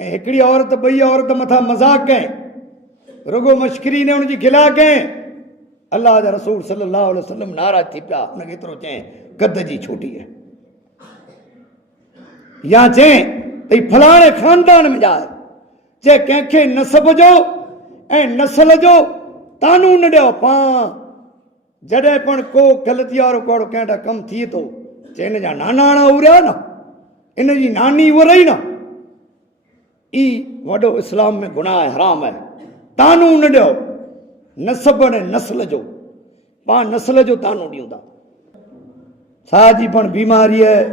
हिकिड़ी औरत ॿई औरत मथां मज़ाक कई, रुगो मश्करी ने उनजी गिला कई। अल्लाह जा रसूल सल्लल्लाहु अलैहि वसल्लम नाराज़ थी पिया, उनखे एतिरो चई कद जी छोटी है, या चई त फलाणे ख़ानदान में ॼाए, चए कंहिंखे नसब जो ऐं नस्ल जो तानू न ॾियो। पां जॾहिं पण को ग़लती वारो कोड़ो कंहिं कमु थिए थो, चए इन जा नानाणा उरिया न, इन जी नानी उहा रही न, ई वॾो इस्लाम में गुनाह आहे, हराम आहे। तानू न ॾियो नसब ऐं नस्ल जो, पां नस्ल जो तानू ॾियूं था। साह जी पण बीमारी आहे,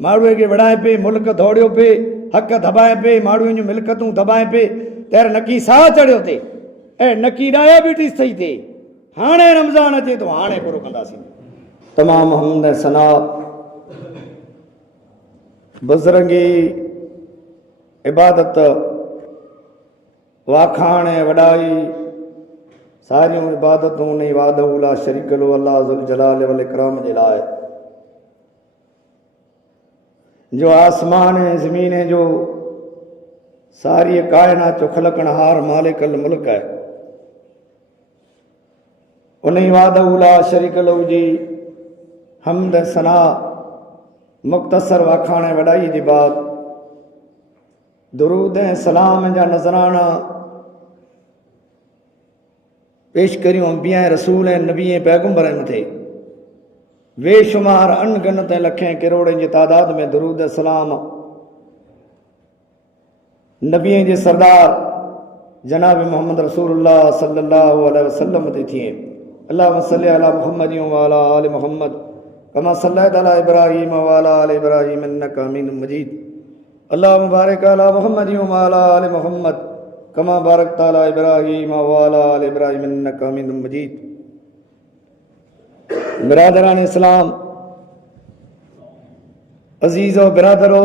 माण्हूअ खे विढ़ाए पे, मुल्क दौड़ियो पे, हक़ दॿाए पे, माण्हुनि जूं मिल्कतूं दॿाए पे, तर नकी साह चढ़ियो थिए ऐं नकी डायबिटीज़ थई थिए। हाणे रमज़ान अचे थो, हाणे पूरो कंदासीं। तमामु हमद सना बुज़ुर्गी इबादत वाखाण ऐं वॾाई सारियूं इबादतूं उन वादहू ला शरीक लो अल्लाह ज़ुल जलाल वल इकराम जे लाइ, जो आसमान ऐं ज़मीन जो सारी कायनात जो खलकणहार मालिक अल मुल्क है। उन वादहू ला शरीक लो जी हमद सना मुख़्तसर वाखाण ऐं वॾाई जे बाद दुरूद ऐं सलाम जा नज़राना पेश करियूं अंबिया ऐं रसूल ऐं नबी ऐं पैगंबर मथे बेशुमार अनगिनत ऐं लखें करोड़नि जी तादाद में दुरूद सलाम नबीअ जे सरदार जनाब मोहम्मद रसूलुल्लाह सल्लल्लाहु अलैहि वसल्लम ते थिए। अल्लाहुम्मा सल्लि अला मुहम्मद व अला आलि मुहम्मद कमा सल्लैता अला इब्राहीम व अला आलि इब्राहीम इन्नका हमीदुम मजीद। अल्लाहुम्मा बारिक अला मुहम्मद व अला आलि मुहम्मद कमा बारकता अला इब्राहीम व अला आलि इब्राहीम इन्नका हमीदुम मजीद। बिरादरान इस्लाम, अजीज़ो बिरादरो,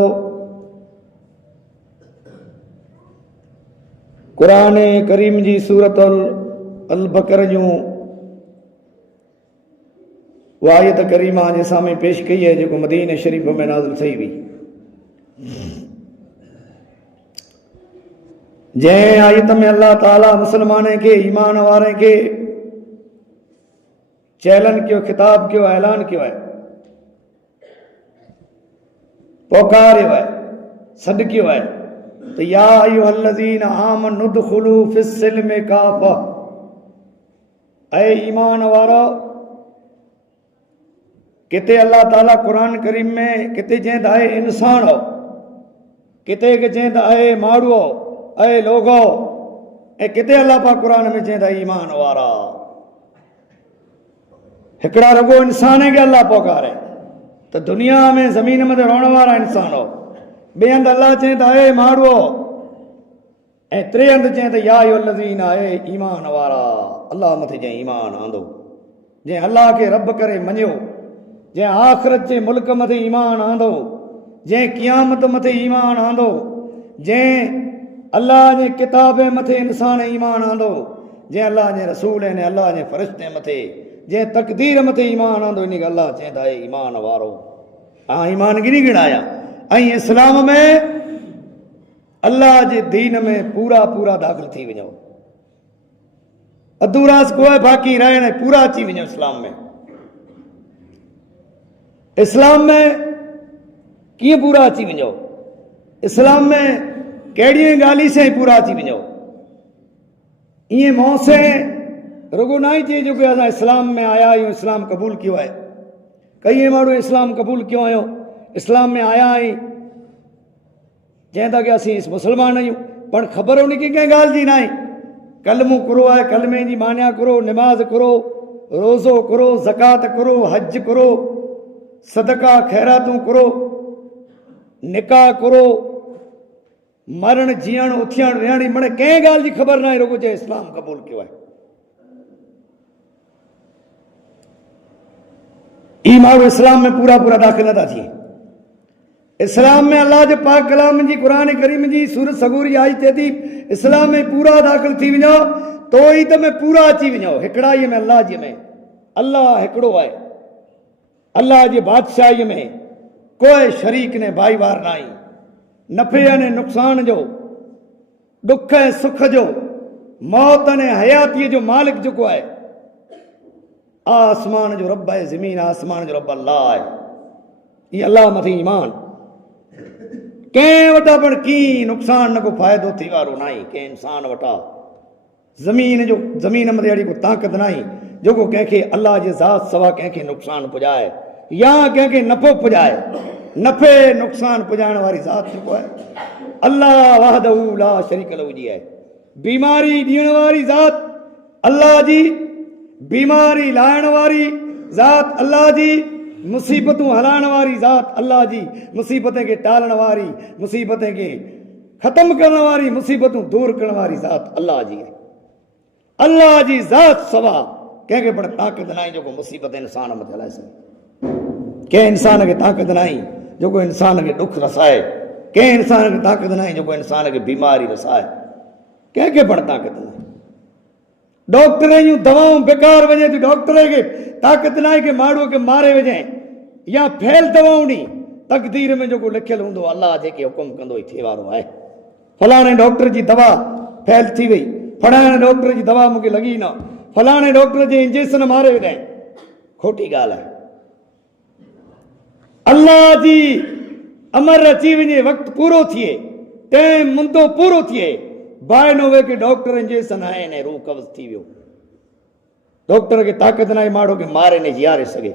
कुरान करीम जी सूरत अल बकर जूं आयत करीमा जे सामने पेश कई है, जो मदीने शरीफ में नाज़िल थी हुई। जंहिं आयत में अल्लाह ताला मुसलमान के ईमान वारे के चैलन कियो, खिताब कियो, ऐलान कियो है, पोकारियो है, सॾ कियो है तो या अय्युहल्लज़ीन आमनु दुखुलू फिस्सिल्मि काफ़ा, ऐ ईमान वारो। किते अल्लाह ताला कुरान करीम में किते चवंदा आहे इंसान हो, किते के चवंदा आहे माण्हू हो, ऐं लोगो, ऐं किते अल्लाह पाक कुरान में चवंदा ईमान वारा। हिकिड़ा रुगो इंसान खे अल्लाह पोकारे त दुनिया में ज़मीन में रहण वारा इंसान हो, ॿिए हंधि अल्लाह चवंदा आहे माण्हू हो, ऐं टे हंधि चवंदा या अय्युहल्लज़ीन आहे ईमान वारा। अल्लाह मथे जंहिं ईमान आंदो, जंहिं अल्लाह खे रब करे मञियो, जंहिं आख़िरत जे मुल्क मथे ईमान आंदो, जंहिं क़यामत मथे ईमान आंदो, जंहिं अल्लाह जे किताब मथे इंसान ईमान आंदो, जंहिं अल्लाह जे रसूल ऐं अल्लाह जे फ़रिश्ते मथे, जंहिं तक़दीर मथे ईमान आंदो, इन खे अल्लाह चवंदा आहे ईमान वारो। ईमान गिनी गिणाया। ऐं इस्लाम में अल्लाह जे दीन में पूरा पूरा दाख़िल थी वञो, अधूरास को आहे बाक़ी रहण, पूरा अची वञो इस्लाम में। इस्लाम में कीअं पूरा अची वञो, इस्लाम में कहिड़ी ॻाल्हि से पूरा अची वञो। ईअं मौसे रुगो न ई चए जो कि असां इस्लाम में आया आहियूं, इस्लाम क़बूल कियो आहे। कई माण्हू इस्लाम क़बूल कयो आहियो, इस्लाम में आया आहियूं, चवंदा कि असीं मुस्लमान आहियूं, पर ख़बर उनखे कंहिं ॻाल्हि जी न आहे। कलमो करो आहे, कलमे जी मान्या करो, नमाज़ करो, रोज़ो करो, ज़कात करो, हज करो, सदका ख़ैरातूं करो, निकाह करो, मरण जीअण उथियण विहण, मणे कंहिं ॻाल्हि जी ख़बर न आहे, रुगो चए इस्लाम क़बूल कयो आहे। ई माण्हू इस्लाम में पूरा पूरा दाख़िल नथा थिए। इस्लाम में अल्लाह जे पाक कलाम जी कुरान करीम जी सूरत सगूर जी आयत थी, इस्लाम में पूरा दाख़िल थी वञो तो ई त में पूरा अची वञो हिकिड़ाईअ में। अल्लाह जे में अल्लाह हिकिड़ो आहे, अल्लाह जे बादशाहीअ में कोई शरीक ने भाईवार न आहे। नफ़े अने नुक़सान जो, दुख ऐं सुख जो, मौत अने हयातीअ जो मालिक जेको आहे, आसमान जो रब आहे, ज़मीन आसमान जो रब अल्लाह आहे। इहा अल्लाह मथे ईमान। कंहिं वटां पिणु की नुक़सान न को फ़ाइदो थी वारो न आहे। कंहिं इंसान वटां ज़मीन मथे अहिड़ी को ताक़त न आहे जेको कंहिंखे अल्लाह जे ज़ात सवा कंहिंखे नुक़सान पुॼाए या कंहिंखे नफ़ो पुॼाए। नफ़े नुक़सान पुॼाइण वारी ज़ात जेको आहे अल्लाह वहदहू ला शरीक लहू जी आहे। बीमारी ॾियण वारी ज़ात अल्लाह जी, बीमारी लाहिण वारी ज़ात अल्लाह जी, मुसीबतूं हलाइण वारी ज़ात अल्लाह जी, मुसीबतें खे टालण वारी, मुसीबतें खे ख़तमु करण वारी, मुसीबतूं दूर करण वारी ज़ात अल्लाह जी आहे। अल्लाह जी ज़ात सवा कंहिंखे पिणु ताक़त न आहे जेको मुसीबत इंसान मथे हलाए सघे। कंहिं इंसान खे ताक़त न आहे जेको इंसान खे दुख रसाए। कंहिं इंसान खे ताक़त न आहे जेको इंसान खे बीमारी रसाए। कंहिंखे पिणु ताक़त न आहे। डॉक्टर जूं दवाऊं बेकार वञे थी, डॉक्टर खे ताक़त न आहे कि माण्हूअ खे मारे वञे या फेल दवाऊं ॾी। तक़दीर में जेको लिखियलु हूंदो अल्लाह जेके हुकुम कंदो ई थिए वारो आहे। फलाणे डॉक्टर जी दवा फेल थी वई, फलाणे डॉक्टर जी दवा मूंखे लॻी न, फलाणे डॉक्टर जे इंजेक्शन मारे विधाईं, खोटी ॻाल्हि आहे। अल्लाह जी अमर अची वञे, वक़्तु पूरो थिए, टाइम मुंदो पूरो थिए, बायनो वे कि डॉक्टर इंजेक्शन आहिनि ऐं रूह कब्ज़ थी वियो। डॉक्टर खे ताक़त न आहे माण्हू खे मारे ने जीआरे सघे।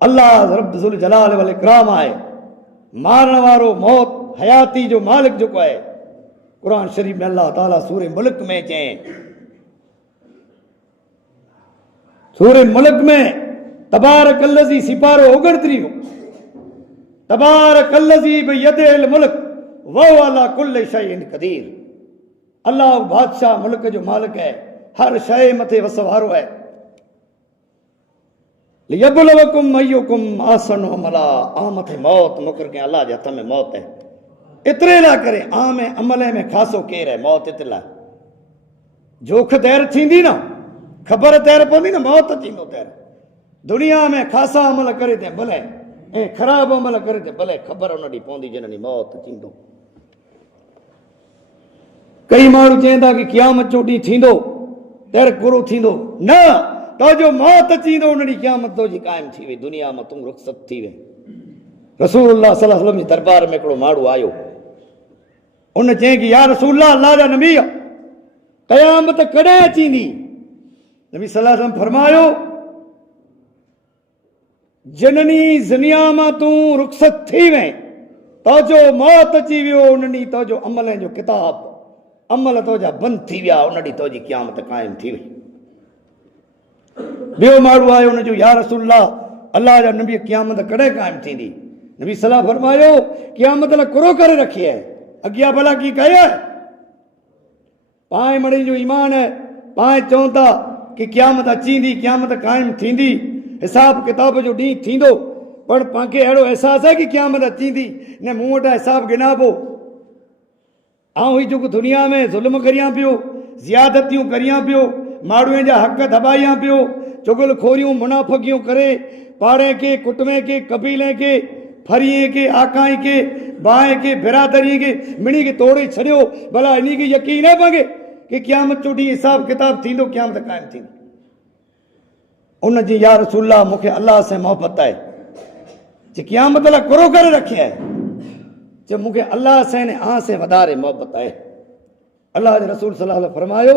अल्लाह रब ज़ुल जलाल वल इकराम आहे, मारण वारो, मौत हयाती जो मालिक जेको आहे। क़ुरान शरीफ में अल्लाह ताला सूरे मुल्क में चए, सूरे मुल्क में तबारकल्लज़ी सिपारो 29, तबारकल्लज़ी बियदिल मुल्क वहुव अला कुल्लि शैइन क़दीर। अल्लाह बादशाह मुल्क जो मालिक है, हर शइ मथे वस वारो है। लियबलवकुम अय्युकुम आसनु अमला। आ मथे मौत मुकर के अल्लाह जे हथ में मौत है। इतरे ला करे आम अमल में खासो केर है, मौत इतला जोख तैर थींदी ना, खबर तैर पवंदी ना, मौत थींदो तैर। दुनिया में खासा अमल करे ते भले ऐं ख़राब अमल करे ते भले, खबर उन ॾींहुं पवंदी जन ॾींहुं मौत थींदो। कई माण्हू चवंदा कि क़यामत जो ॾींहुं थींदो तैर पूरो थींदो न, तो जो मौत अची वेंदो उन ॾींहुं क़यामत जी क़ाइम थी वई, दुनिया में तूं रुख़सत थी वई। रसूलुल्लाह सल्लल्लाहु अलैहि वसल्लम जे दरबार में हिकिड़ो माण्हू आयो, उन चई कि या रसूलुल्लाह, अल्लाह जा नबी, क़यामत कॾहिं अचींदी? नबी सल्लल्लाहु अलैहि वसल्लम फरमायो, जननी दुनिया मां तूं रुख़सत थी वएं, तो जो मौत अची वियो उन ॾींहुं तो जो अमल जो किताब अमल तो जा बंदि थी विया, उन ॾींहुं तो जी क़यामत क़ाइम थी वई। ॿियो माण्हू आयो, उन जो या रसूलुल्लाह, अल्लाह जा नबी, क़यामत कॾहिं क़ाइम थींदी? नबी सल्लल्लाहु अलैहि वसल्लम फरमायो, क़यामत लाइ कुरो करे रखी है, अॻियां भला की कयो है? पाए मणी जो ईमान है, पाए चवनि था कि क़यामत अचींदी, क़यामत क़ाइम थींदी, हिसाब किताब जो ॾींहुं थींदो, पर पांखे अहिड़ो अहसासु आहे कि क़यामत अचींदी न, मूं वटां हिसाब गिनाबो। ऐं ही जेको दुनिया में ज़ुल्म करियां पियो, ज़ियादतियूं करियां पियो, माण्हुनि जा हक़ दॿाइयां पियो, चुगल खोरियूं मुनाफ़िकियूं करे पाड़े के, कुटुंबे के, कबीले के, फरीअ के, आकाई के, बाहि के, बिरादरीअ के, मिणी खे तोड़े छॾियो। भला इन खे यकीन आहे पांखे कि क़यामत जो ॾींहुं हिसाब किताब थींदो, क़यामत क़ाइम थींदी? उन जी या रसूलुल्लाह, मूंखे अल्लाह से मोहबत आहे, जे क़यामत लाइ कुरो करे रखी आहे, जे मूंखे अल्लाह से ने आ से वधारे मोहबत आहे। अल्लाह जे रसूल सल्लल्लाहु अलैहि वसल्लम फरमायो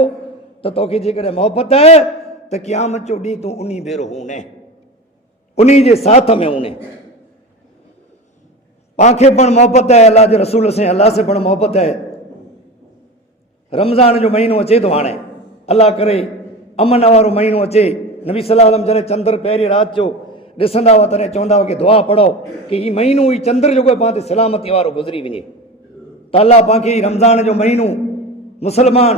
त तोखे जेकॾहिं मोहबत आहे त क़यामत जो ॾींहुं तूं उन्ही भेरो हूने, उन्ही जे साथ में हूने। पांखे पण मोहबत है अल्लाह जे रसूल से, अल्लाह से पण मोहबत है। रमज़ान जो महीनो अचे थो हाणे, अल्लाह करे अमन वारो महीनो अचे। नबी सल्लल्लाहु अलैहि वसल्लम जॾहिं चंद्र पहिरीं राति जो ॾिसंदा हुआ तॾहिं चवंदा हुआ कि दुआ पढ़ो कि ही महीनो, ही चंद्र जेको पाण ते सलामती वारो गुज़री वञे, त अल्लाह पांखे रमज़ान जो महीनो मुसलमान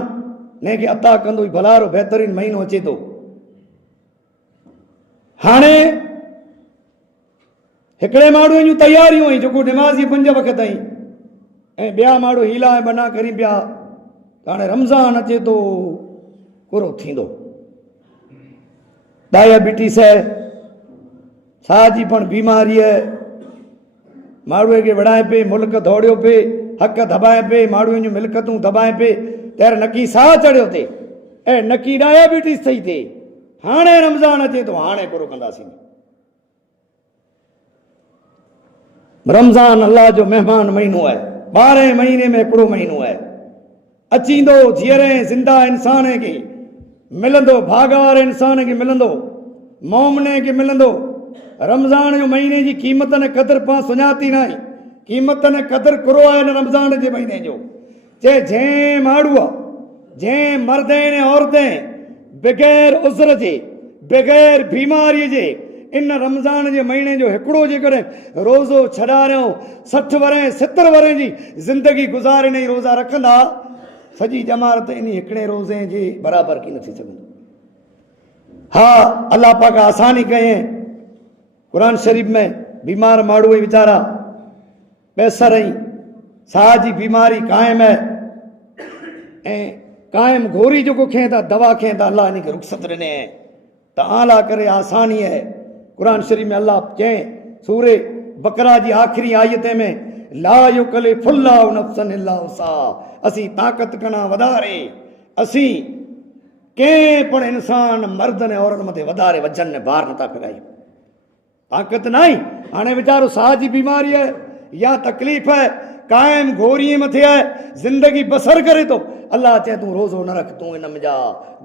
ने खे अता कंदो, ही भलारो बहितरीन महीनो अचे थो। हाणे हिकिड़े माण्हू जूं तयारियूं आहिनि जेको निमाज़ी 5 वक़्त आहिनि, ऐं ॿिया माण्हू हीला ऐं बना करी पिया, हाणे रमज़ान अचे थो, कुरो थींदो। डायबिटीज़ है, साह जी पण बीमारी है, माण्हूअ खे विढ़ाए पे, मुल्क दौड़ियो पे, हक़ दॿाए पे, माण्हुनि जूं मिल्कतूं दॿाए पे, तर नकी साह चढ़ियो थे ऐं नकी डायबिटीज़ सही थिए। हाणे रमज़ान अचे थो, हाणे पूरो कंदासीं। रमज़ान अल्लाह जो महिमान महीनो आहे, 12 महीने में हिकिड़ो महीनो आहे। अचींदो जीअरे ज़िंदा इंसान खे मिलंदो, भाग वारे इंसान खे मिलंदो, मोमिने खे मिलंदो। रमज़ान जो महीने जी क़ीमत ने क़दुरु पाण सुञाती न आहे, क़ीमत ने क़दुरु कुरो आहे हिन रमज़ान जे महीने जो। जंहिं माण्हूअ, जंहिं मर्द ऐं औरतें बग़ैर उज़र जे, बग़ैर बीमारीअ जे इन रमज़ान जे महीने जो हिकिड़ो जेकॾहिं रोज़ो छॾारियो, 60 वरें 70 वरें जी ज़िंदगी गुज़ारे नहीं रोज़ा रखंदा, सॼी जमात इन हिकिड़े रोज़े जे बराबरि की न थी सघंदी। हा, अल्लाह पाक आसानी कई कुरान शरीफ़ में, बीमार माण्हू वीचारा पैसर ऐं साह जी बीमारी क़ाइमु आहे ऐं क़ाइमु गोरी जेको खणे था, दवा खणे था, अल्लाह इन खे रुख़सत ॾिने त आला करे आसानी आहे। कुरान शरीफ़ में अल्लाह चई सूरे बकरा जी आख़िरी आयत में, ला युकल्लिफुल्लाहु नफ़्सन इल्ला वुसअहा, असीं ताक़त कना वधारे, असीं कंहिं पण इंसान मर्द ने औरत मथे वधारे वजन ने भार नथा करायूं। ताक़त नाहे, हाणे वीचारो साह जी बीमारी आहे या तकलीफ़ आहे, क़ाइमु गोरीअ मथे आहे, ज़िंदगी बसर करे थो, अल्लाह चए तूं रोज़ो न रख, तूं इन में जा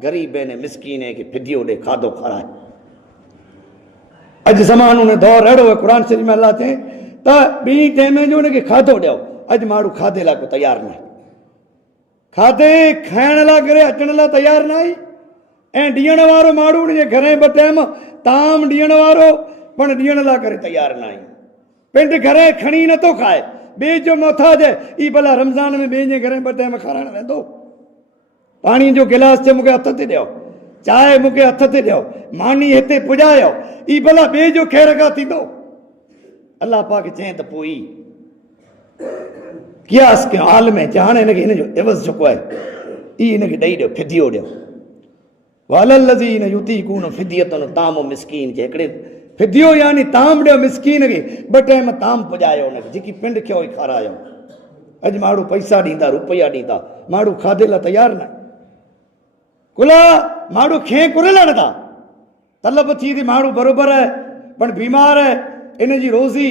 ग़रीब ने मिसकीन खे फिदियो ॾे, खाधो खाराए। अॼु ज़मानो ने दौर अहिड़ो आहे, क़ुरान शरीफ़ में अल्लाह चए त ॿी टाइम जो हुनखे खाधो ॾियो। अॼु माण्हू खाधे लाइ को तयारु न आहे, खाधे खाइण लाइ करे अचण लाइ तयारु न आहे। ऐं ॾियण वारो माण्हू हुनजे घरे 2 टाइम ताम ॾियण वारो पण ॾियण लाइ करे तयारु न आहे। पिंड घरे खणी नथो खाए, ॿिए जो मोहताज आहे, ई भला रमज़ान में ॿिए जे घरे 2 टाइम खाराइण वेंदो। पाणी जो गिलास चए मूंखे हथ ते ॾियो, चांहि मूंखे हथ ते ॾियो, मानी हिते पुॼायो, ई भला ॿिए जो ख़ैर खां थींदो। अल्लाह पाक चए त पोइ कियास कयो हाल में, चए हाणे हिनखे हिन जो इवज़ जेको आहे ई हिनखे ॾेई ॾियो, फिदियो ॾियो। वलल्लज़ीन युतीकून फिदियतन ताम मिस्कीन, के हिकिड़े फिदियो यानी ताम ॾियो मिसकीन खे, 2 टाइम ताम पुॼायो हुनखे, जेकी पिंड खे खारायो। अॼु माण्हू पैसा ॾींदा, रुपया ॾींदा, माण्हू खाधे लाइ तयारु न आहे। कुला माण्हू खे कुरियल नथा, तलब थी थी, माण्हू बराबरि आहे पण बीमार आहे, इन जी रोज़ी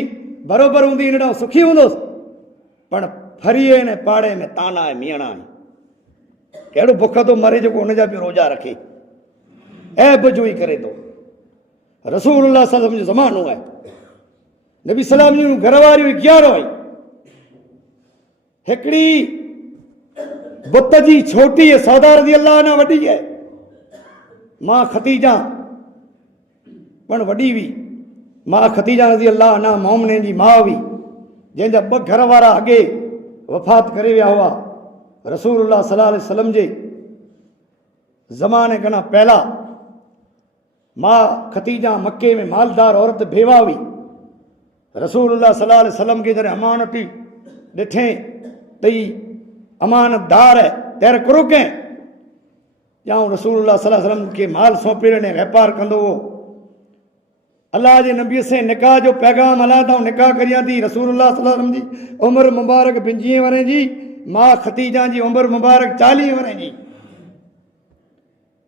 बराबरि हूंदी, इन ॾांहुं सुखी हूंदोसि, पण फरीअ ने पाड़े में ताना आहे, मीअणा आहे। कहिड़ो बुख थो मरे जेको हुनजा बि रोज़ा रखे, ऐब जो ई करे थो। रसूलुल्लाह सल्लल्लाहु अलैहि वसल्लम जो ज़मानो आहे, नबी सलाम जूं घरवारियूं 11 हुई। हिकिड़ी बुत जी छोटी है, सौदा रज़ियल्लाहु अन्हा वॾी है, मां खतीजा पण वॾी हुई। मां खतीजा रज़ियल्लाहु अन्हा मोमिने जी मां हुई, जंहिंजा 2 घर वारा अॻे वफ़ात करे विया हुआ। रसूलुल्लाह सल्लल्लाहु अलैहि वसल्लम जे ज़माने खां पहला मां खतीजा मके में मालदार औरत बेवा हुई। रसूलुल्लाह सल्लल्लाहु अलैहि वसल्लम खे जॾहिं अमानती ॾिठे त ई अमानतदार है, तैर करो कंहिं ॼाऊं रसूलुल्लाह सल्लल्लाहु अलैहि वसल्लम खे माल सौंपे ॾिने, वापार कंदो हो। अल्लाह जे नबीअ से निकाह जो पैगाम हलां था, निकाह करियां थी। रसूलुल्लाह सल्लल्लाहु अलैहि वसल्लम जी उमिरि मुबारक 25 वरें जी, मां खतीजा जी उमिरि मुबारक 40 वरें जी।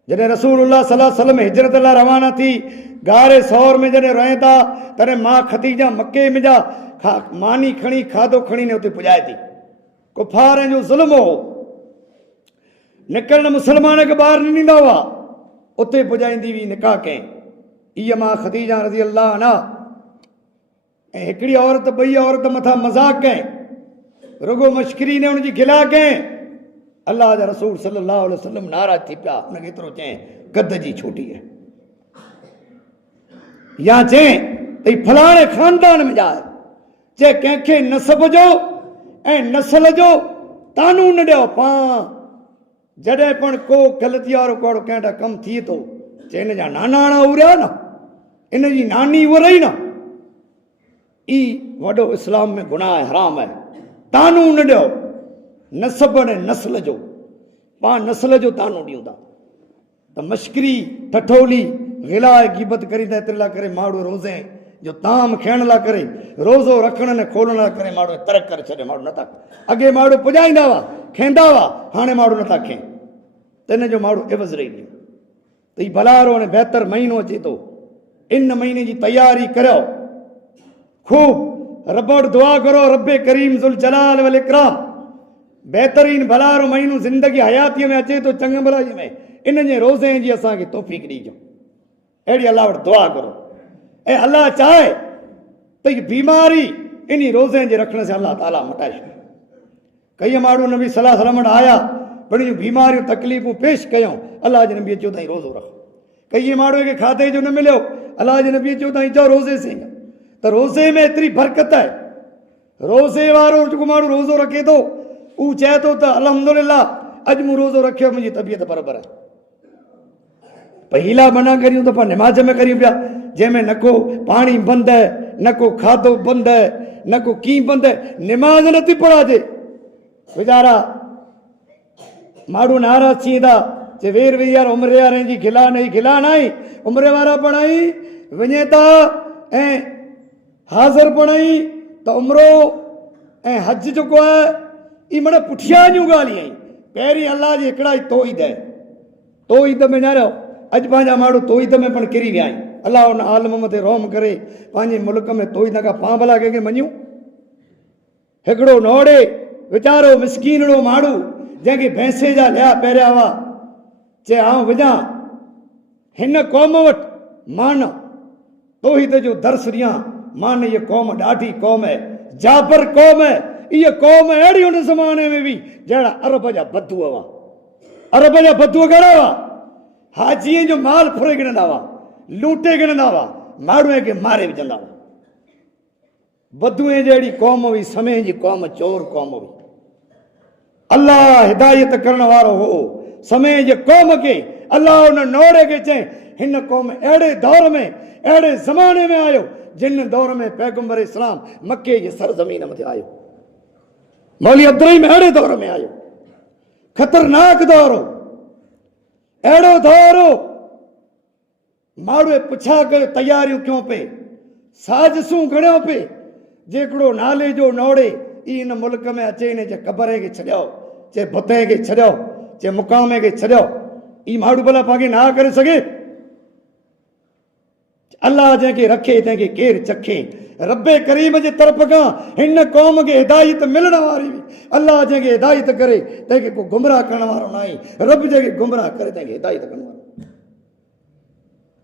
जॾहिं रसूलुल्लाह सल्लल्लाहु अलैहि वसल्लम हिजरत लाइ रवाना थी, गारे सौर में जॾहिं रहे था, तॾहिं मां खतीजा मके में जा मानी खणी, खाधो खणी ने उते पुॼाए थी। कुफारनि जो ज़ुल्म हो, निकिरण मुस्लमान खे ॿाहिरि न ॾींदा हुआ, उते पुॼाईंदी हुई निकाह कई। इहा मां खतीजा रज़ियल्लाहु अन्हा ऐं हिकिड़ी औरत, 2 औरत मथां मज़ाक कई, रुगो मश्करी ने हुनजी गिला कई। अल्लाह जा रसूल सल्लल्लाहु अलैहि वसल्लम नाराज़ थी पिया, हुनखे एतिरो चई कद जी छोटी है, या चई त फलाणे ख़ानदान में ॼाए, चए कंहिंखे नसब जो ऐं नस्ल जो तानून ॾियो पां। जॾहिं पण को ग़लती वारो कोड़ो कंहिं कमु थिए थो, चए हिन जा नानाणा उरिया न, इन जी नानी उहा रही न, ई वॾो इस्लाम में गुनाह आहे, हराम आहे। तानून ॾियो नसब ने नस्ल जो, पां नस्ल जो तानो ॾियूं था त मश्करी ठठोली गिला गिबत करी था। एतिरे लाइ करे माण्हू रोज़े जो ताम खाइण लाइ करे रोज़ो रखण ने खोलण लाइ करे माण्हू तरक करे छॾे माण्हू नथा अॻे माण्हू पुॼाईंदा हुआ खेंदा हुआ हाणे माण्हू नथा खेनि त इन जो माण्हू इवज़ रही ॾियो त हीउ भलारो ऐं बहितर महीनो अचे थो इन महीने जी तयारी करियो खूब रब वटि दुआ करो रब्बे करीम ज़ुल जलाल वल इकराम बहितरीन भलारो महीनो ज़िंदगी हयातीअ में अचे थो चङे भलाई में इन जे रोज़े जी असांखे तौफ़ीक़ ॾिजो अहिड़ी अलाह वटि दुआ करो ऐं अलाह चाहे त हीअ बीमारी इन रोज़े जे रखण सां अलाह ताला मटाए छॾे कई माण्हू नबी सलाह सलाम वटि आया बड़ियूं बीमारियूं तकलीफ़ूं पेश कयूं अलाह जे नबी चयो ताईं रोज़ो रखो कई माण्हूअ खे खाधे जो न मिलियो अलाह जे नबी चयो ताईं चओ रोज़े से त रोज़े में एतिरी बरकत आहे रोज़े वारो जेको माण्हू रोज़ो रखे थो उहो चए थो त अल्हम्दुलिल्लाह अॼु मूं रोज़ो रखियो मुंहिंजी तबियत बराबरि आहे पर हीला मना करियूं त पाण निमाज़ में करियूं पिया जंहिंमें न को पाणी बंदि आहे न को खाधो बंदि आहे न को कीअं बंदि आहे निमाज़ नथी पढ़ाजे वीचारा माण्हू नाराज़ थी वेंदा जे वेर वेही यार उमिरि वारनि जी खिला न आई उमिरि वारा पढ़ाई वञे था ऐं हाज़िर पढ़ाई त उमिरो ऐं हज जेको आहे ई माना पुठियां जूं ॻाल्हियूं आहिनि पहिरीं अलाह जी हिकिड़ा ई तोईद में ॼाणियो अॼु पंहिंजा माण्हू तोईद में पण किरी विया आहिनि अलाह उन आलम ते रोम करे पंहिंजे मुल्क में तोईद खां पां भला कंहिंखे मञूं हिकिड़ो नोड़े वीचारो मिसकीनड़ो माण्हू जंहिंखे भैंसे जा लिया पहिरिया हुआ चए आउं विझां हिन क़ौम वटि मान तोहीद जो दर्स ॾियां मान इहा क़ौम ॾाढी क़ौम आहे जाबर क़ौम आहे इहा क़ौम अहिड़ी हुन ज़माने में बि जहिड़ा अरब जा बदू हुआ अरब जा बदू घणा हुआ हाजीअ जो माल फुरे गिणंदा हुआ लूटे गिणंदा हुआ माण्हूअ खे मारे विझंदा हुआ बदूअ जहिड़ी क़ौम हुई समय जी क़ौम चोर क़ौम हुई अल्लाह हिदायत करण वारो हो समय जे क़ौम खे अल्लाह उन नोरे खे चई हिन क़ौम अहिड़े दौर में अहिड़े ज़माने में आयो जिन दौर में पैगंबर इस्लाम मके जे सरज़मीन मथे आयो मौली अब्दुल अहिड़े दौर में आयो ख़तरनाक दौर हो अहिड़ो दौर हो माण्हू पुछा करे तयारियूं कयूं पे साज़िशूं घणियो पे जेकड़ो नाले जो नोड़े ई इन मुल्क में अचे इन जे कबरे खे छॾियो चे बुते खे छॾियो चे मुक़ामे खे छॾियो ई माण्हू भला पाण खे ना करे सघे अल्लाह जंहिंखे रखे तंहिंखे केरु चखे रब्बे करीम जे तरफ़ खां हिन क़ौम खे हिदायत मिलण वारी हुई अल्लाह जंहिंखे हिदायत करे तंहिंखे को गुमराह करण वारो न आहे रब जंहिंखे गुमराह करे तंहिंखे हिदायत करण वारो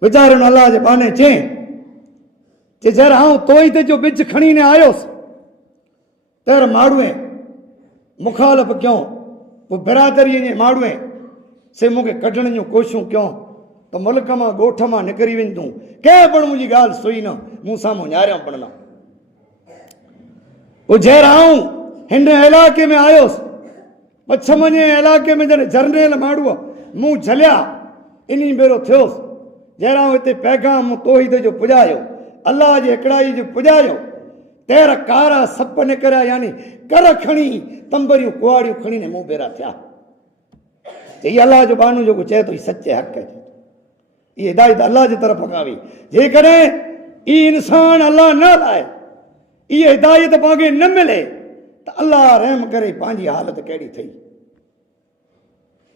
वीचारनि अल्लाह जे बहाने चई जर आउं तोईद जो बिज खणी ने आयोसि तर माण्हूअ मुखालफ़ कयूं पोइ बिरादरीअ जे माण्हूअ से मूंखे कढण जूं कोशिशूं कयूं त मुल्क मां ॻोठ मां निकिरी वेंदूं कंहिं पण मुंहिंजी ॻाल्हि सुई न मूं साम्हूं न्यारियां पण न पोइ जर आउं हिन इलाइक़े में आयोसि पछम जे इलाइक़े में जॾहिं जर्नल माण्हूअ मूं झलिया इन भेरो थियोसि जहिड़ा हिते पैगाम तौहीद जो पुॼायो अल्लाह जे हिकिड़ाई जो पुॼायो तेर कारा सप निकिरिया यानी कर खणी तंबरियूं कुआड़ियूं खणी ने मूं भेरा थिया हीअ अल्लाह जो बानू जेको चए थो हीअ सचे हक़ आहे ये हिदायत अल्लाह जी तरफ़ खां हुई जेकॾहिं ई इंसान अल्लाह न लाए ये हिदायत पाके न मिले तो अल्लाह रहम करे पंहिंजी हालत कहिड़ी थी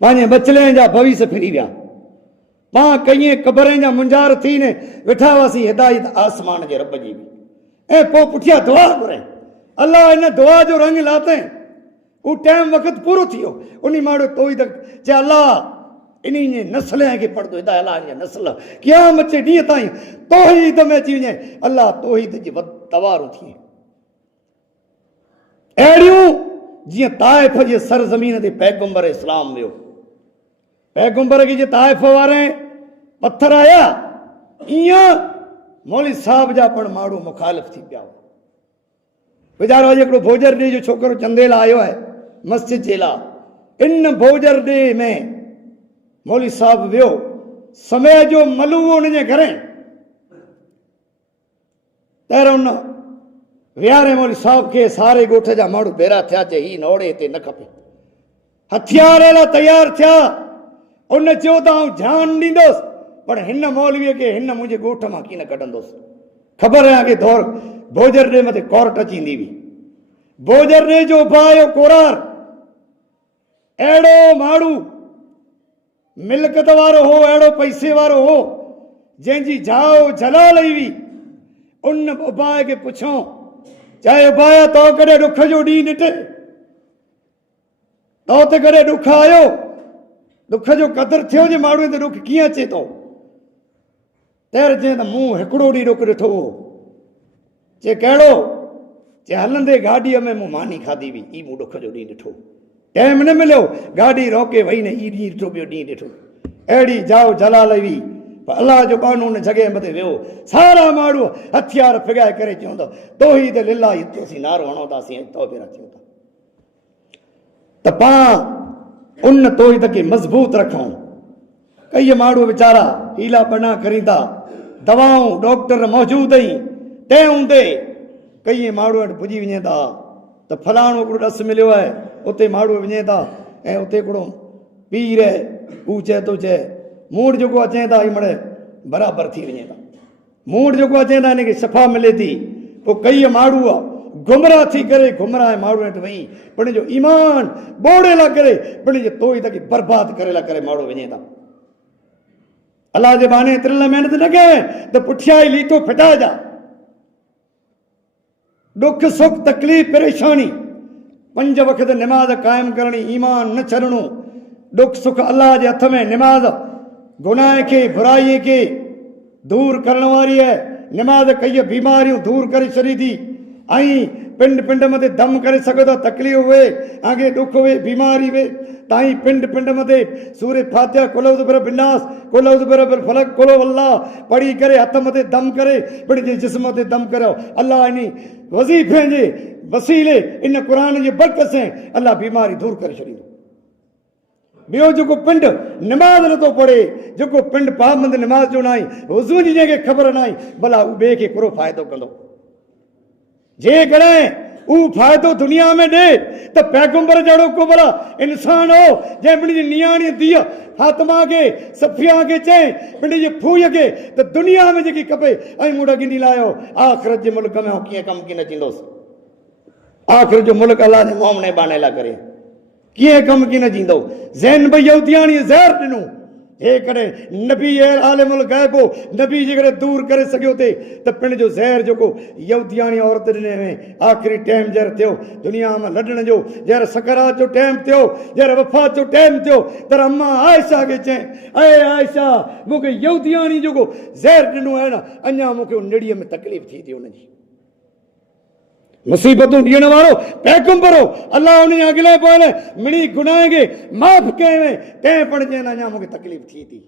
पंहिंजे बचले जा भविष्य फिरी विया पां कईं कबरें जा मुंजार थी ने वेठा हुआसीं हिदायत आसमान जे रब जी भी ऐं पोइ पुठियां दुआ घुरे अल्लाह इन दुआ जो रंग लाते उहो टाइम वक़्तु पूरो थी वियो उन माण्हू तोईद चए अल्लाह इन नस्ल खे पढ़ंदो हिदायत अल्लाह इन नस्ल क़यामत जे ॾींहं ताईं तौहीद में अची वञे अल्लाह तौहीद जी तवारूं थिए अहिड़ियूं जीअं ताइफ़ जे सरज़मीन ते पैगंबर इस्लाम वियो पैगंबर खे जे ताइफ़ वारे पत्थर आया ईअं मौली साहब जा पण माण्हू मुखालिफ़ थी पिया वीचारो अॼु हिकिड़ो भोजर ॾे जो छोकिरो चंदेला आयो आहे मस्जिद जे लाइ इन भोजर ॾे में मौली साहब वियो समय जो मलूओ हुन जे घरे पहिरियों उन विहारे मौली साहब खे सारे ॻोठ जा माण्हू भेरा थिया चए हीउ नोड़े हिते न खपे हथियार लाइ तयारु थिया उन चयो त आउं जान ॾींदुसि पर हिन मौलवीअ खे हिन मुंहिंजे ॻोठ मां कीअं न कढंदुसि ख़बर है कि दौर बोजर ने मथे कोर्ट अचींदी हुई बोजर ने जो पायो कोरार अहिड़ो माण्हू मिल्कत वारो हो अहिड़ो पैसे वारो हो जंहिंजी जाओ जलाल ई हुई उन उबाए खे पुछो चाहे उबाया तो कॾहिं ॾुख जो ॾींहुं ॾिठे तो ते कॾहिं ॾुख आयो ॾुख जो क़दुरु थियो जे माण्हूअ ते ॾुख कीअं अचे थो तैर चई त मूं हिकिड़ो ॾींहुं ॾुख ॾिठो हो चए कहिड़ो चए हलंदे गाॾीअ में मूं मानी खाधी हुई ई मूं ॾुख जो ॾींहुं ॾिठो टाइम न मिलियो गाॾी रोके वई न ई ॾींहुं ॾिठो ॿियो ॾींहुं ॾिठो अहिड़ी जाओ जलाल हुई पर अलाह जो बानो उन जॻह मथे वियो सारा माण्हू हथियार फिगाए करे चवंदो तो ही त लीला हिते नारो हणो था असीं तो भेरा थियूं था त पाण उन तोहीद खे मज़बूत रखूं कई माण्हू वीचारा हीला बना करी था दवाऊं डॉक्टर मौजूद ई तंहिं हूंदे कई माण्हू वटि पुॼी वञे था त फलाणो हिकिड़ो ॾस मिलियो आहे उते माण्हू वञे था ऐं उते हिकिड़ो पीर हू चए थो चए मूड जेको अचे था हिन बराबरि थी वञे था मूड जेको अचे था हिनखे सफ़ा मिले थी पोइ कई माण्हू आहे गुमराह थी करे गुमराह माण्हू वटि वही पंहिंजो ईमान ॿोड़े लाइ करे पंहिंजे तोहीद खे बर्बाद करे लाइ करे माण्हू वञे था अलाह जे बहाने एतिरे लाइ महिनत न कए त पुठियां ई लीटो फिटाइजा ॾुख सुख तकलीफ़ परेशानी 5 वक़्त निमाज़ क़ाइमु करणी ईमान न छॾणो ॾुख सुख अलाह जे हथ में निमाज़ गुनाह खे बुराईअ खे दूर करण वारी आहे निमाज़ कई बीमारियूं दूर करे छॾी थी ऐं पिंड पिंड मथे दम करे सघो था तकलीफ़ हुए आगे ॾुख हुए बीमारी हुए ताईं पिंड पिंड मथे सूर्य फातिहा कुलौज़ बिरब बिनास कुलौज़ बिरब फलक कुलो अल्लाह पढ़ी करे हथ मथे दम करे पंहिंजे जिस्म ते दम करियो अल्लाह इन वज़ीफ़े जे वसीले इन क़ुर जे बरकत सां अल्लाह बीमारी दूर करे छॾींदो ॿियो जेको पिंड निमाज़ नथो पढ़े जेको पिंड पाबंद निमाज़ जो न आहे वज़ू जी जंहिंखे ख़बर न आहे भला उहो ॿिए खे कहिड़ो फ़ाइदो कंदो जेकॾहिं उहो फ़ाइदो दुनिया में ॾे त पैगंबर जहिड़ो को भला इंसान हो जंहिं पंहिंजी नियाणी धीअ फातिमा खे सफ़िया खे चए पंहिंजी फूईअ खे त दुनिया में जेकी खपे ऐं मूं गिनी लाहियो आख़िरत जे मुल्क में कीअं कमु कीअं न थींदोसि आख़िरत जो मुल्क अलाह जे मोहम्मद बाने लाइ करे कीअं कमु कीअं न थींदो ज़ैन भई यहूदियाणी ज़हर ॾिनो जेकॾहिं नबी आलिमुल गैब हो नबी जेकॾहिं दूर करे सघियो थे त पिण जो ज़हर जेको यहूदियाणी औरत ॾिने में आख़िरी टाइम जहिड़ो थियो दुनिया में लॾण जो जहिड़ो सकरात जो टाइम थियो जहिड़ो वफ़ात जो टाइम थियो त अम्मा आयशा खे चए ऐं आयशा मूंखे यहूदियाणी जेको ज़हर ॾिनो आहे न अञा मूंखे निड़ीअ में तकलीफ़ थी थी हुनजी मुसीबतूं ॾियण वारो पैगंबर हो अल्लाह उन अॻिले पोइ मिड़ी गुनाह खे माफ़ कयो तंहिं पण चवनि अञा मूंखे तकलीफ़ थी थी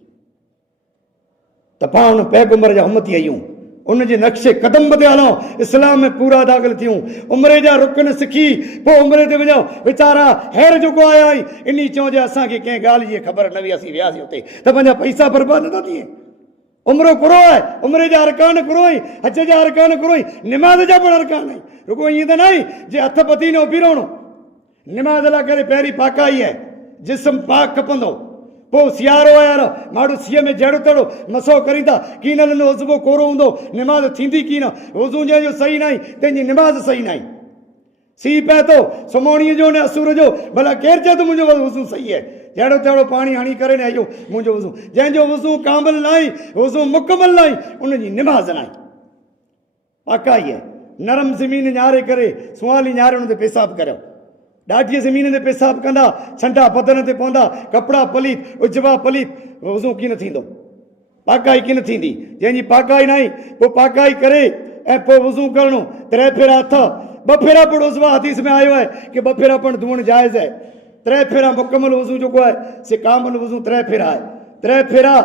त पाण हुन पैगंबर जा उम्मती आहियूं उनजे नक्शे कदम ते हलूं इस्लाम में पूरा दाख़िल थियूं उमिरि जा रुकन सिखी पोइ उमिरि ते वञो वीचारा हेर जेको आया इन चऊं जे असांखे कंहिं ॻाल्हि जी ख़बर न हुई असीं वियासीं हुते त पंहिंजा पैसा बर्बाद नथा थिए उमिरि कुरो आहे उमिरि जा अरकान कुरो ई हज जा अरकान कुरो ई निमाज़ जा पण अरकान आहिनि रुगो ईअं त न आहे जे हथ पती न उभी रहणो निमाज़ लाइ करे पहिरीं पाकाई आहे जिस्म पाक खपंदो पोइ सियारो आहे यार माण्हू सीअ में जहिड़ो तहिड़ो मसो करींदा की न लनो उज़बो कोरो हूंदो निमाज़ थींदी की न वज़ू जंहिंजो सही न आहे तंहिंजी निमाज़ सही न आहे सीउ पए थो सुमोणीअ जो न असुर जो भला केरु चए थो मुंहिंजो वज़ू सही आहे जहिड़ो तहिड़ो पाणी हणी करे न इहो मुंहिंजो वज़ू जंहिंजो वज़ू कामिल न आहे वज़ू मुकमल न आहे उनजी निमाज़ न आहे पाकाई आहे नरम ज़मीन न्यारे करे सुहाली न्यारे हुन ते पेशाब करियो ॾाढी ज़मीन ते पेशाब कंदा छंडा बदन ते पवंदा कपिड़ा पलीत उजवा पलीत वज़ू कीअं थींदो पाकाई कीअं थींदी जंहिंजी पाकाई न आहे पोइ पाकाई करे ऐं पोइ वज़ू करणो 3 फेरा हथ 2 फेरा पिण उज़वा हदीस में आयो आहे की 2 फेरा पण धोअण जाइज़ आहे 3 फेरा मुकमल वज़ू जेको आहे से कामिल वज़ू 3 फेरा आहे 3 फेरा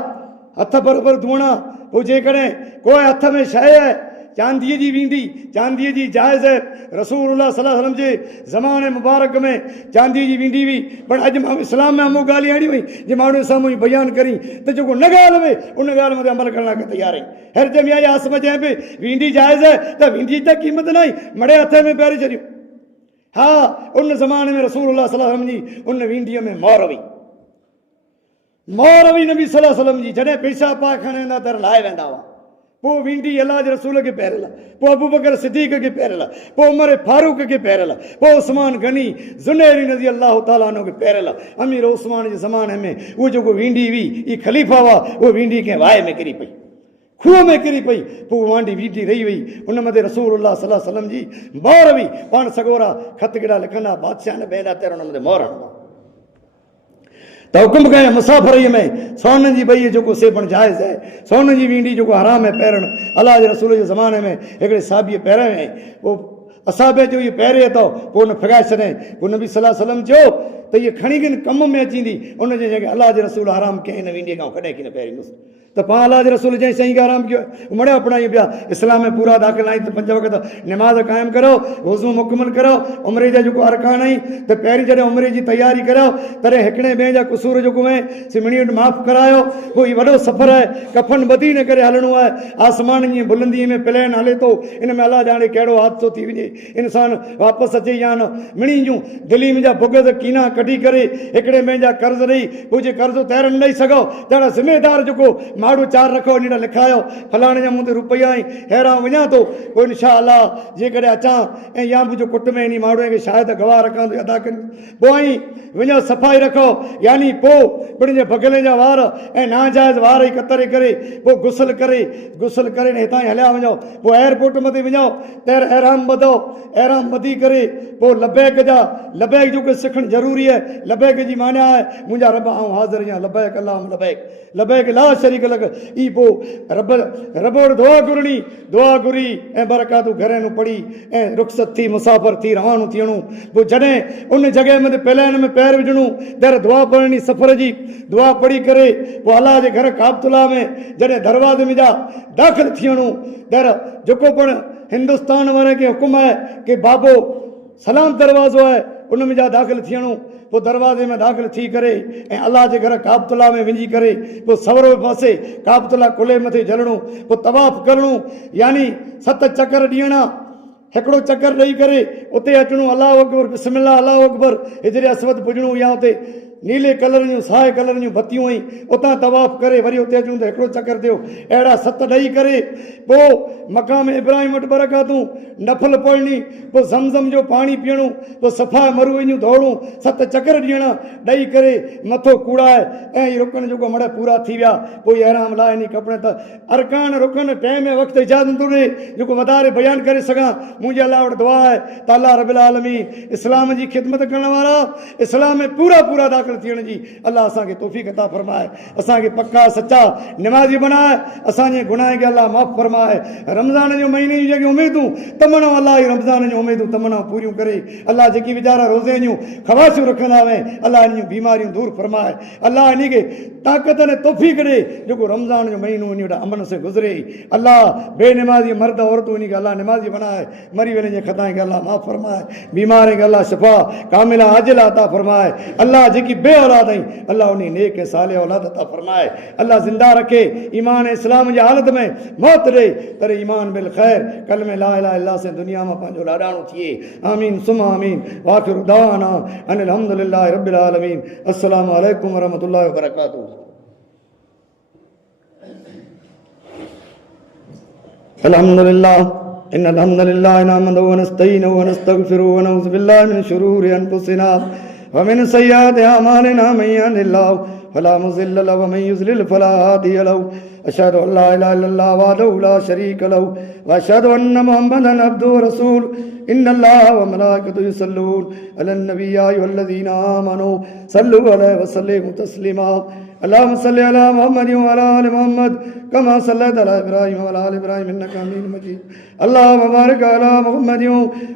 हथ बराबरि धोअणा पोइ जेकॾहिं कोई हथ में शइ आहे चांदीअ जी वेंदी चांदीअ जी जाइज़ आहे रसूलुल्लाह सल्लल्लाहु अलैहि वसल्लम जे ज़माने मुबारक में चांदीअ जी वेंदी हुई पर अॼु मां इस्लाम में अमुक ॻाल्हि अहिड़ी हुई जे माण्हू साम्हूं बयानु करी त जेको न ॻाल्हि हुई उन ॻाल्हि मथे अमल करण लाइ तयारु आहीं हर जमिया आसम चए पई वेंदी जाइज़ आहे त वेंदी त क़ीमत न आहे मड़े हथ में पहिरीं छॾियो हा उन ज़माने में रसूलुल्लाह सल्लल्लाहु अलैहि वसल्लम जी उन वेंदीअ में मोहर हुई नबी सल्लल्लाहु अलैहि वसल्लम जी जॾहिं पेशाब पाक खणी वेंदा त लाहे वेंदा हुआ पोइ वींडी अलाह जे रसूल खे पहिरियल, पोइ अबू बकर सिद्दीक़ खे पहिरियल, पोइ उमर फारूक खे पहिरियल, पोइ उस्मान गनी ज़ुनैरी रज़ी अल्लाह ताला अन्हु खे पहिरियल। अमीर उस्मान जे ज़माने में उहो जेको वींडी हुई, ई ख़लीफ़ा हुआ, उहो वींडी कंहिं वाए में किरी पई, खूह में किरी पई, पोइ वांडी वींडी रही वई। उन मथे रसूलुल्लाह सल्लल्लाहु अलैहि वसल्लम जी मोहर हुई। पाण सगोरा ख़त केॾा लिखंदा, बादशाह न बेदा तेर हुन मथे मोहर हणंदा त हुकुम कया मुसाफ़िरीअ में सोन जी भई जेको सेबण जाइज़ आहे, सोन जी वींडी जेको हराम आहे पहिरण। अलाह जे रसूल जे ज़माने में हिकिड़े साहबीअ पहिरियों में पोइ असाबे जो इहो पहिरे अथव, पोइ हुन फिगाए छॾियईं। पोइ नबी सल्लल्लाहु अलैहि वसल्लम चयो त इहे खणी किन कम में अचींदी, उनजे जेके अलाह जे रसूल हराम कयईं हिन वींडीअ खां कॾहिं की न पहिरींदुसि। त पाण अलाह जे रसूल चई सही आराम कयो, मड़िया अपनायूं पिया। इस्लाम में पूरा दाख़िल आई त 5 वक़्त निमाज़ क़ाइमु करो, वज़ू मुकमल करो, उमिरे जा जेको अरकान आई त पहिरीं जॾहिं उमिरे जी तयारी करियो, तॾहिं हिकिड़े ॿिए जा क़सूर जेको आहे सिमड़ियूं माफ़ु करायो। पोइ हीउ वॾो सफ़र आहे, कफ़न ॿधी न करे हलणो आहे। आसमान जी बुलंदीअ में प्लेन हले थो, इन में अलाह ॼाणे कहिड़ो हादसो थी वञे, इंसानु वापसि अचे या न। मिणी जूं दिल्ली में जा बुगद कीना कढी करे हिकिड़े ॿिए जा कर्ज़ ॾेई, पोइ जे कर्ज़ तैर न ॾेई सघो त अहिड़ा ज़िमेदार जेको माण्हू 4 रखो नीड़ा लिखायो, फलाणे जा मूं ते रुपया आई हैरान वञा थो, पोइ इनशा अलाह जेकॾहिं अचां ऐं या मुंहिंजो कुट में इन माण्हूअ खे शायदि गवाह रखां थो अदा कनि, पोइ आई वञो सफ़ाई रखो, यानी पोइ पिण जे बगले जा वार ऐं नाजाइज़ वार ई कतरे करे पोइ गुसल करे हितां ई हलिया वञो। पोइ एयरपोर्ट मथे वञो, तैर एराम ॿधो, एराम ॿधी करे पोइ लबैक जेको सिखणु ज़रूरी आहे। लबैक जी माना आहे मुंहिंजा रब आऊं हाज़िर आहियां, लबैक अल्लाह लबैक ला शरीक लक। ई पोइ रब वटि दुआ घुरी ऐं बरकातूं घरनि पढ़ी ऐं रुख़सत थी मुसाफ़िर थी रवानो थियणो। पोइ जॾहिं उन जॻह में प्लेन में पैर विझणो, दर दुआ पढ़णी, सफ़र जी दुआ पढ़ी करे पोइ अलाह जे घर काबतुल्लाह में जॾहिं दरवाज़े में जा दाख़िल थियणो, दर जेको पिण हिंदुस्तान वारे खे हुकुम आहे कि बाबो सलाम दरवाज़ो आहे, उन में जा दाख़िल थियणो। पोइ दरवाज़े में दाख़िल थी करे ऐं अलाह जे घर काबतुल्लाह में वञी करे पोइ सवरो पासे काबतुल्लाह कुले मथे झलणो, पोइ तवाफ़ करणो, यानी 7 चकर ॾियणा। हिकिड़ो चकर ॾेई करे उते अचणो, अलाह अकबर बिस्मिल्लाह अलाह अकबर, हिजरे अस्वद पुॼणो, या उते नीले कलर जूं साए कलर जूं बतियूं हुई, उतां तवाफ़ करे वरी उते अचूं त हिकिड़ो चकर थियो। अहिड़ा 7 ॾेई करे पोइ मक़ाम इब्राहिम वटि बरकातूं नफ़ल पढ़णी, पोइ ज़मज़म जो पाणी पीअणो, पोइ सफ़ा मरूं दौड़ूं, 7 चकर ॾियणा, ॾेई करे मथो कूड़ाए ऐं रुकन जेको मड़ पूरा थी विया। पोइ आराम लाइ नी कपिड़े त अरकान रुकन टाइम ऐं वक़्तु इजाज़त थो ॾे जेको वधारे बयानु करे सघां। मुंहिंजे अलाह वटि दुआ आहे त अलाह रब्बुल आलमीन इस्लाम जी ख़िदमत करण वारा इस्लाम में पूरा दाख़िल थियण जी अलाह असांखे तौफ़ीक़ अता फरमाए, असांखे पक्का सचा निमाज़ी बनाए, असांजे गुनाह खे अलाह माफ़ फरमाए। रमज़ान जो महीने जूं जेके उमेदूं तमना अलाह रमज़ान जूं उमेदूं तमना पूरियूं करे। अलाह जेकी वीचारा रोज़े जूं ख़वाशियूं रखंदा आहिनि, अलाह इन जूं बीमारियूं दूर फरमाए। अलाह इन खे ताक़त ने तौफ़ीक़ ॾे जेको रमज़ान जो महीनो इन वटि अमन से गुज़रे। अलाह बेनिमाज़ी मर्द औरतूं इन खे अलाह निमाज़ी बनाए, मरी वञे जे ख़ताउनि खे अलाह माफ़ फरमाए, बीमार खे अलाह शिफ़ा कामिला आजिला अता फरमाए। अलाह जेकी बे औलाद आई अलाह उन नेक ऐं साले औलाद अता फरमाए। अलाह ज़िंदा रखे, ईमान ऐं इस्लाम जी हालत में मौत ॾे, पर ईमान बिल ख़ैर कल में ला इलाहा इल्लल्लाह से दुनिया में पंहिंजो लाॾाणो थिए। आमीन सुमा आमीन। वाखिरु दावाना अनिल हम्दुलिल्लाहि रब्बिल आलमीन। अस्सलामु अलैकुम वरहमतुल्लाहि वबरकातुहू। अल्हम्दुलिल्लाह इन्नल हम्दुलिल्लाह नहमदुहु व नस्तईनुहु व नस्तगफिरुहु व नऊज़ु बिल्लाहि मिन शुरूरि अनफुसिना व मिन सय्यिआति अमालिना मन यहदिल्लाहु फला मुज़िल्ल लहु व मन युज़लिल फला हादिय लहु। अशहदु अल्ला इलाहा इल्लल्लाह वहदहु ला शरीक लहु व अशहदु अन्न मुहम्मदन अब्दुहु व रसूलुहु। इन्नल्लाह व मलाइकतहु युसल्लून अलन नबी या अय्युहल्लज़ीना आमनू सल्लु अलैहि व सल्लिमू तस्लीमा। अल्लाहुम्मा सल्लि अला मुहम्मद व अला आलि मुहम्मद कमा सल्लैता अला इब्राहीम व अला आलि इब्राहीम इन्नका हमीदुम मजीद। अल्लाहुम्मा बारिक अला मुहम्मद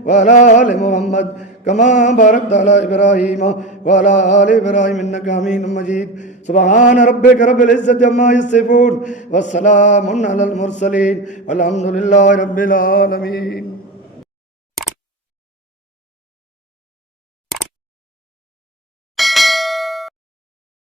व अला आलि मुहम्मद कमा बारकता अला इब्राहीम व अला आलि इब्राहीम इन्नका हमीदुम मजीद। सुब्हान रब्बिक रब्बिल इज्जति अम्मा यसिफून व सलामुन अलल मुरसलीन वल्हम्दुलिल्लाहि रब्बिल आलमीन।